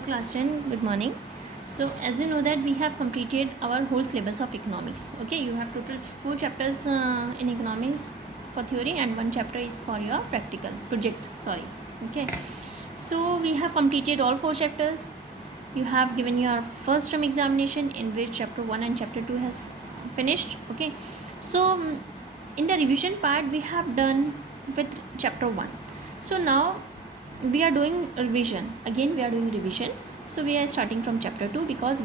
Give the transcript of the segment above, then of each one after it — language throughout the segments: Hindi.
Hello class 10, good morning. So as you know that we have completed our whole syllabus of economics. Okay, you have total 4 chapters in economics for theory and 1 chapter is for your practical project. Sorry. Okay, so we have completed all 4 chapters. You have given your first term examination in which chapter 1 and chapter 2 has finished. Okay, so in the revision part we have done with chapter 1. So now we are doing revision again, we are doing revision. So we are starting from chapter 2 because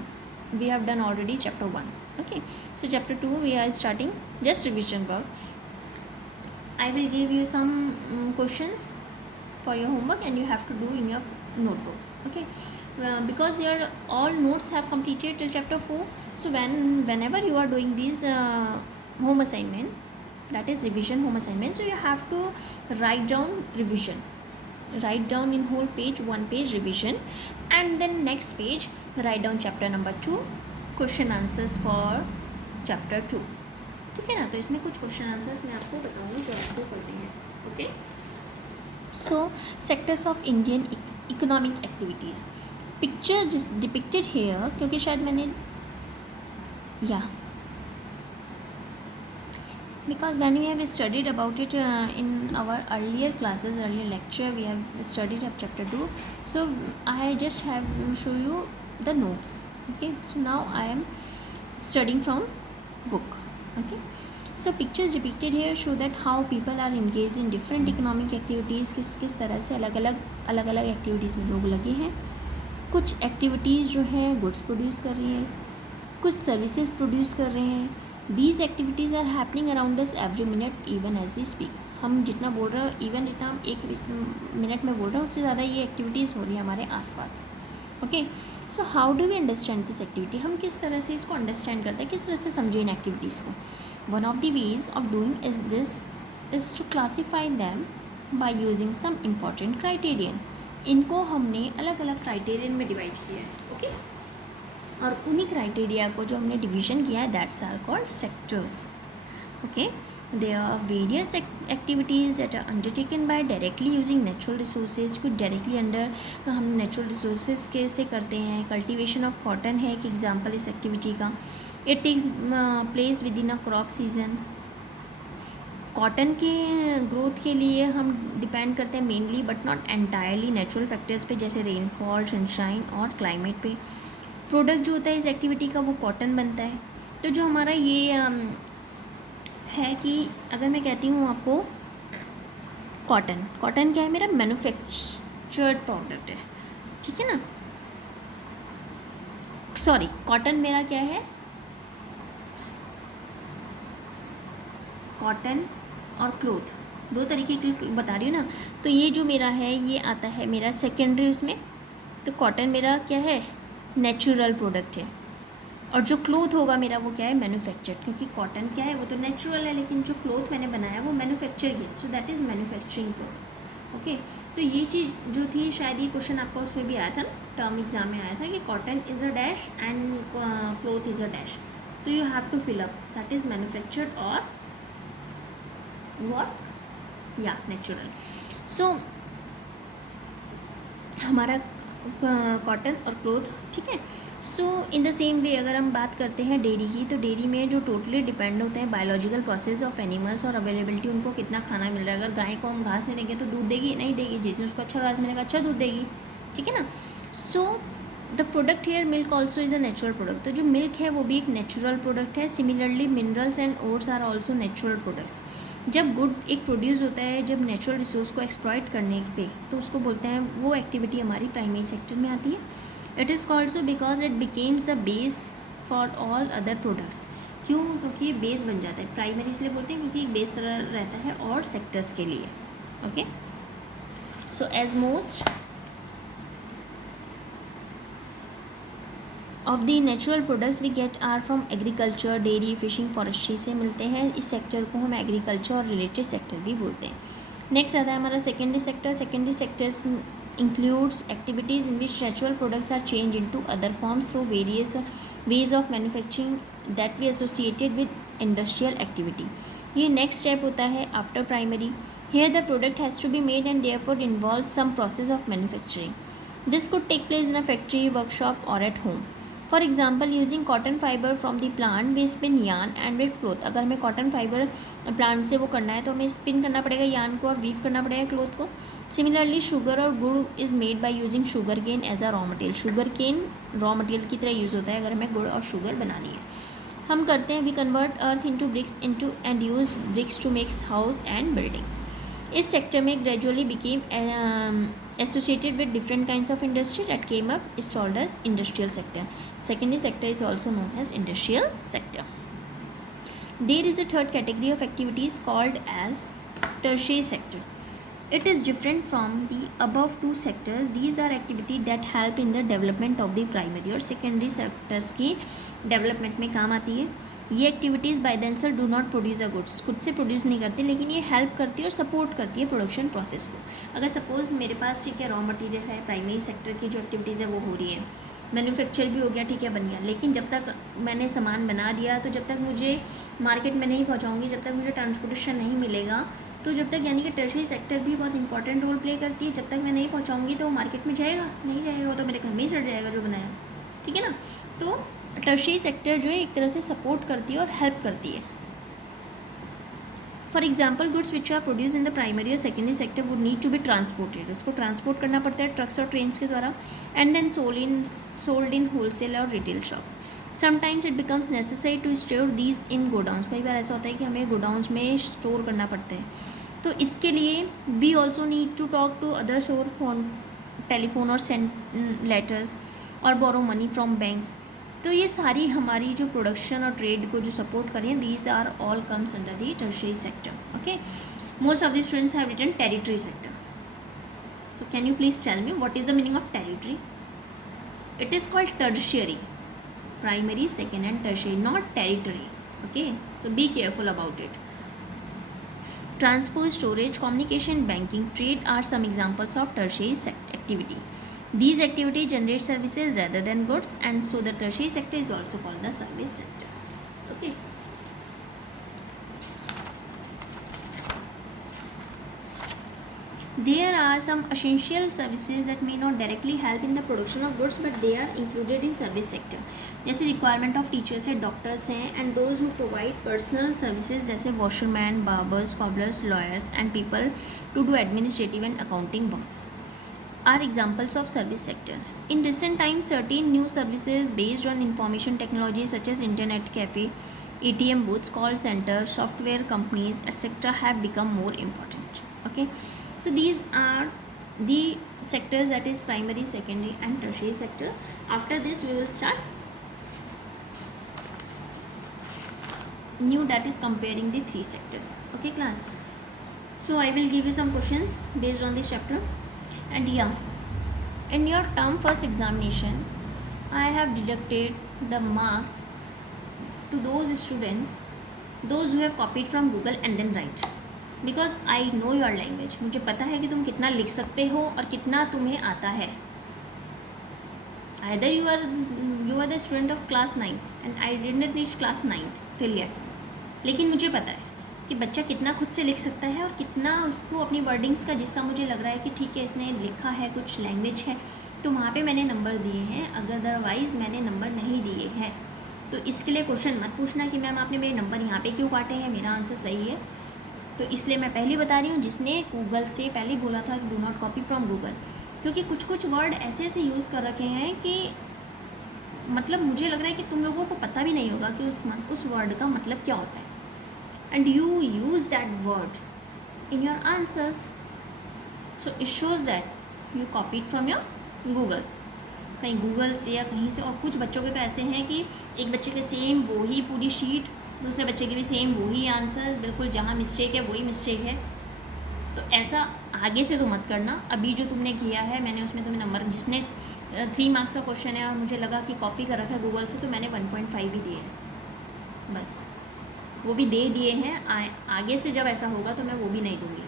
we have done already chapter 1. Okay, so chapter 2 we are starting just revision work. I will give you some questions for your homework and you have to do in your notebook. Okay, because your all notes have completed till chapter 4. So whenever you are doing these home assignment, that is revision home assignment, so you have to write down revision, write down in whole page, 1 page revision, and then next page write down chapter number 2 question answers for chapter 2. ठीक है ना. तो इसमें कुछ क्वेश्चन आंसर्स मैं आपको बताऊंगी जो आपको करते हैं. Okay, so sectors of Indian economic activities. Picture जिस डिपिक्टेड हेयर, क्योंकि शायद मैंने because when we have studied about it in our earlier classes, earlier lecture, we have studied up chapter 2. So I just have show you the notes. Okay, so now I am studying from book. Okay, so pictures depicted here show that how people are engaged in different economic activities. किस तरह से अलग अलग एक्टिविटीज़ में लोग लगे हैं. कुछ एक्टिविटीज़ जो है गुड्स प्रोड्यूस कर रही हैं, कुछ सर्विसेज प्रोड्यूस कर रहे हैं. These activities are happening around us every minute even as we speak. हम जितना बोल रहे हो, इवन जितना हम एक मिनट में बोल रहे हैं, उससे ज़्यादा ये एक्टिविटीज़ हो रही है हमारे आसपास. Okay, so how do we understand this activity. हम किस तरह से इसको अंडरस्टैंड करते हैं, किस तरह से समझें इन एक्टिविटीज़ को. One of the ways of doing is this is to classify them by using some important criterion. इनको हमने अलग अलग क्राइटेरियन में डिवाइड किया है. ओके, और उन्हीं क्राइटेरिया को जो हमने डिवीजन किया है, that's are called sectors. Okay, there are various activities that are undertaken by directly using natural resources. कुछ डायरेक्टली अंडर हम नेचुरल रिसोर्सेज के से करते हैं. कल्टीवेशन ऑफ कॉटन है एक एग्जांपल इस एक्टिविटी का. It takes place within a crop season. Cotton के ग्रोथ के लिए हम डिपेंड करते हैं mainly but not entirely natural factors पे, जैसे रेनफॉल, सनशाइन और क्लाइमेट पे. प्रोडक्ट जो होता है इस एक्टिविटी का वो कॉटन बनता है. तो जो हमारा ये है कि अगर मैं कहती हूँ आपको कॉटन क्या है, मेरा मैन्युफैक्चर्ड प्रोडक्ट है. ठीक है ना. सॉरी, कॉटन मेरा क्या है, कॉटन और क्लोथ दो तरीके की बता रही हूँ ना. तो ये जो मेरा है ये आता है मेरा सेकेंडरी उसमें. तो कॉटन मेरा क्या है, नेचुरल प्रोडक्ट है, और जो क्लोथ होगा मेरा वो क्या है, मैन्युफैक्चर्ड. क्योंकि कॉटन क्या है वो तो नेचुरल है, लेकिन जो क्लोथ मैंने बनाया वो मैन्युफैक्चर किया. So that is manufacturing product. Okay, तो ये चीज़ जो थी, शायद ये क्वेश्चन आपका उसमें भी आया था ना, टर्म एग्जाम में आया था कि cotton is a dash and cloth is a dash. तो you have to fill up that is manufactured और व्हाट, या नेचुरल. सो हमारा कॉटन और क्लोथ. ठीक है. सो इन द सेम वे अगर हम बात करते हैं डेयरी की, तो डेयरी में जो टोटली डिपेंड होते हैं बायोलॉजिकल प्रोसेस ऑफ एनिमल्स और अवेलेबिलिटी, उनको कितना खाना मिल रहा है. अगर गाय को हम घास नहीं देंगे तो दूध देगी नहीं देगी, जिसमें उसको अच्छा घास मिलेगा अच्छा दूध देगी. ठीक है ना. So the product here milk also is a natural product. तो जो मिल्क है वो भी एक नेचुरल प्रोडक्ट है. Similarly minerals and oats are also natural products. जब गुड एक प्रोड्यूस होता है जब नेचुरल रिसोर्स को एक्सप्लॉइट करने पे, तो उसको बोलते हैं, वो एक्टिविटी हमारी प्राइमरी सेक्टर में आती है. It is called so because it becomes the base for all other products. क्यों, क्योंकि ये बेस बन जाता है. प्राइमरी इसलिए बोलते हैं क्योंकि एक बेस तरह रहता है और सेक्टर्स के लिए. Okay, so as most of the natural products we get are from agriculture, dairy, fishing, forestry से मिलते हैं. इस सेक्टर को हम एग्रीकल्चर और रिलेटेड सेक्टर भी बोलते हैं. नेक्स्ट आता है हमारा secondary sector. Secondary sectors includes activities in which natural products are changed into other forms through various ways of manufacturing that we associated with industrial activity. ये next step होता है after primary. Here the product has to be made and therefore involves some process of manufacturing. This could take place in a factory, workshop or at home. For example, using cotton fiber from the plant, we spin yarn and weave cloth. अगर हमें cotton fiber plant से वो करना है तो हमें spin करना पड़ेगा yarn को और weave करना पड़ेगा cloth को. Similarly, sugar और गुड़ is made by using sugar cane as a raw material. Sugar cane raw material की तरह यूज़ होता है अगर हमें गुड़ और sugar बनानी है. हम करते हैं, we convert earth into bricks into and use bricks to make house and buildings. इस सेक्टर में gradually became associated with different kinds of industry that came up is called as industrial sector. Secondary sector is also known as industrial sector. There is a third category of activities called as tertiary sector. It is different from the above two sectors. These are activities that help in the development of the primary और secondary sectors की development में काम आती है. ये activities by themselves do not produce a goods, खुद से प्रोड्यूस नहीं करती, लेकिन ये हेल्प करती है और सपोर्ट करती है प्रोडक्शन प्रोसेस को. अगर सपोज़ मेरे पास ठीक है रॉ मटेरियल है, प्राइमरी सेक्टर की जो एक्टिविटीज़ है वो हो रही है, मैन्युफैक्चर भी हो गया, ठीक है बन गया, लेकिन जब तक मैंने सामान बना दिया तो जब तक मुझे मार्केट में नहीं पहुँचाऊँगी, जब तक मुझे ट्रांसपोर्टेशन नहीं मिलेगा, तो जब तक यानी कि टर्शियरी सेक्टर भी बहुत इंपॉर्टेंट रोल प्ले करती है. जब तक मैं नहीं पहुँचाऊँगी तो वो मार्केट में जाएगा नहीं जाएगा, वो तो मेरे घर में ही सड़ जाएगा जो बनाया, ठीक है ना. तो टर्शियरी सेक्टर जो है एक तरह से सपोर्ट करती है और हेल्प करती है. For example, goods which are produce in the primary और secondary sector would need to be transported. उसको ट्रांसपोर्ट करना पड़ता है ट्रक्स और ट्रेन्स के द्वारा, and then sold in wholesale और retail shops. Sometimes it becomes necessary to store these in godowns. कई बार ऐसा होता है कि हमें गोडाउंस में स्टोर करना पड़ता है, तो इसके लिए we also need to talk to other सोर फोन टेलीफोन और सेंड लेटर्स और बोरो मनी फ्रॉम बैंक्स. तो ये सारी हमारी जो प्रोडक्शन और ट्रेड को जो सपोर्ट करें, these are all comes under the tertiary sector. Okay, most of the students have written territory sector. So can you please tell me what is the meaning of territory? It is called tertiary, primary, second and tertiary, not territory. Okay, so be careful about it. Transport, storage, communication, banking, trade are some examples of tertiary activity. These activities generate services rather than goods, and so the tertiary sector is also called the service sector. Okay. There are some essential services that may not directly help in the production of goods, but they are included in service sector. जैसे रिक्वायरमेंट ऑफ टीचर्स है, डॉक्टर्स हैं, and those who provide personal services जैसे washerman, barbers, cobblers, lawyers and people to do administrative and accounting works are examples of service sector. In recent times, certain new services based on information technology such as internet cafe, ATM booths, call center, software companies, etc. have become more important. Okay, so these are the sectors, that is primary, secondary and tertiary sector. After this we will start new, that is comparing the three sectors. Okay class, so I will give you some questions based on this chapter. And yeah, in your term first examination, I have deducted the marks to those students, those who have copied from Google and then write, because I know your language. मुझे पता है कि तुम कितना लिख सकते हो और कितना तुम्हें आता है. Either you are the student of class 9 and I didn't reach class 9 till yet, लेकिन मुझे पता है कि बच्चा कितना खुद से लिख सकता है और कितना उसको अपनी वर्डिंग्स का, जिसका मुझे लग रहा है कि ठीक है इसने लिखा है, कुछ लैंग्वेज है, तो वहाँ पे मैंने नंबर दिए हैं, अदरवाइज़ मैंने नंबर नहीं दिए हैं. तो इसके लिए क्वेश्चन मत पूछना कि मैम आपने मेरे नंबर यहाँ पे क्यों काटे हैं, मेरा आंसर सही है. तो इसलिए मैं पहले बता रही हूँ, जिसने गूगल से पहले बोला था कि do not copy from Google, क्योंकि कुछ वर्ड ऐसे ऐसे यूज़ कर रखे हैं कि मतलब मुझे लग रहा है कि तुम लोगों को पता भी नहीं होगा कि उस वर्ड का मतलब क्या होता है. And you use that word in your answers, so it shows that you copied from your Google, कहीं गूगल से या कहीं से. और कुछ बच्चों के तो ऐसे हैं कि एक बच्चे के सेम वही पूरी शीट, दूसरे बच्चे के भी सेम वही आंसर, बिल्कुल जहाँ मिस्टेक है वही मिस्टेक है. तो ऐसा आगे से तो मत करना. अभी जो तुमने किया है, मैंने उसमें तुम्हें नंबर, जिसने 3 मार्क्स का क्वेश्चन है और मुझे लगा कि कॉपी कर रखा है गूगल से, तो मैंने 1.5 भी दिए हैं, बस वो भी दे दिए हैं. आगे से जब ऐसा होगा तो मैं वो भी नहीं दूँगी.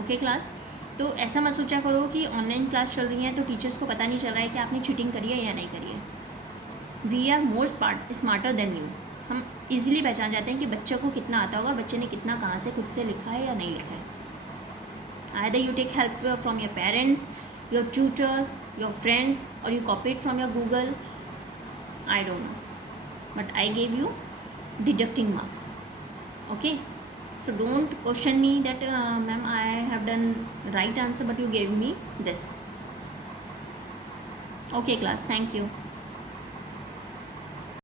ओके क्लास, तो ऐसा मत सोचा करो कि ऑनलाइन क्लास चल रही है तो टीचर्स को पता नहीं चल रहा है कि आपने चीटिंग करी है या नहीं करी है. We are more smarter than you. हम इजीली पहचान जाते हैं कि बच्चे को कितना आता होगा, बच्चे ने कितना कहाँ से खुद से लिखा है या नहीं लिखा है. Either you take help from your parents, your tutors, your friends, or you copied from your Google? I don't know, but I gave you deducting marks. Okay, so don't question me that ma'am, I have done right answer but you gave me this. Okay class, thank you.